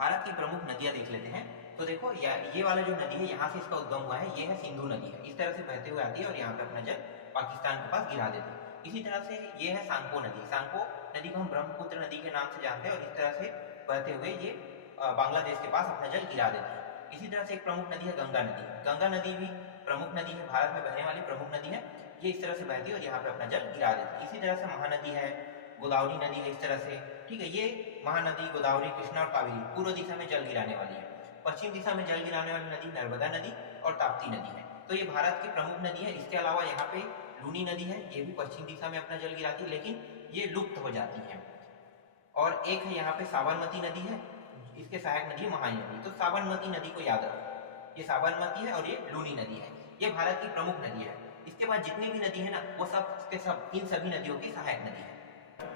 भारत की प्रमुख नदियां देख लेते हैं। तो देखो ये वाला जो नदी है यहाँ से इसका उद्गम हुआ है, ये है सिंधु नदी है। इस तरह से बहते हुए आती है और यहाँ पे अपना जल पाकिस्तान के पास गिरा देती है। इसी तरह से ये है सांको नदी। सांको नदी को हम ब्रह्मपुत्र नदी के नाम से जानते हैं और इस तरह से बहते हुए ये बांग्लादेश के पास अपना जल गिरा देती है। इसी तरह से एक प्रमुख नदी है गंगा नदी। गंगा नदी भी प्रमुख नदी है, भारत में बहने वाली प्रमुख नदी है। ये इस तरह से बहती है और यहाँ पे अपना जल गिरा देती है। इसी तरह से महानदी है, गोदावरी नदी है, इस तरह से, ठीक है। ये महानदी, गोदावरी, कृष्णा और कावेरी पूर्व दिशा में जल गिराने वाली है। पश्चिम दिशा में जल गिराने वाली नदी नर्मदा नदी और ताप्ती नदी है। तो ये भारत की प्रमुख नदी है। इसके अलावा यहाँ पे लूनी नदी है, ये भी पश्चिम दिशा में अपना जल गिराती है, लेकिन ये लुप्त हो जाती है। और एक है यहाँ पे साबरमती नदी है, इसके सहायक नदी है महानी नदी। तो साबरमती नदी को याद रखो, ये साबरमती है और ये लूनी नदी है। ये भारत की प्रमुख नदी है। इसके बाद जितनी भी नदी है ना, वो सब इन सभी नदियों की सहायक नदी है।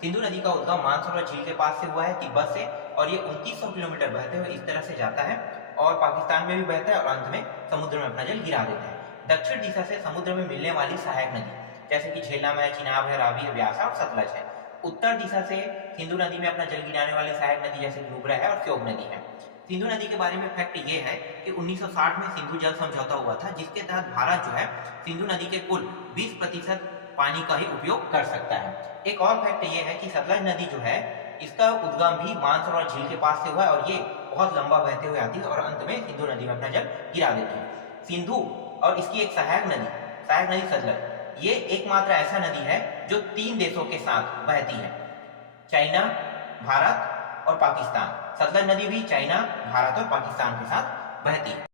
सिंधु नदी का उद्गम मानसरोवर झील के पास से हुआ है, तिब्बत से, और ये 2900 किलोमीटर बहते हुए इस तरह से जाता है और पाकिस्तान में भी बहता है और अंत में समुद्र में अपना जल गिरा देता है। दक्षिण दिशा से समुद्र में मिलने वाली सहायक नदी जैसे कि झेलम है, चिनाब है, रावी है, व्यास और सतलज है। उत्तर दिशा से सिंधु नदी में अपना जल गिराने वाली सहायक नदी जैसे नुब्रा है और श्योक नदी है। सिंधु नदी के बारे में फैक्ट ये है कि 1960 में सिंधु जल समझौता हुआ था, जिसके तहत भारत जो है सिंधु नदी के कुल 20% पानी का ही उपयोग कर सकता है। एक और फैक्ट ये है कि सतलज नदी जो है इसका उद्गम भी मानसरोवर झील के पास से हुआ है और ये बहुत लंबा बहते हुए आती है और अंत में सिंधु नदी में अपना जल गिरा देती है। सिंधु और इसकी एक सहायक नदी सतलज, ये एकमात्र ऐसा नदी है जो 3 देशों के साथ बहती है, चाइना, भारत और पाकिस्तान। सतलज नदी भी चाइना, भारत और पाकिस्तान के साथ बहती है।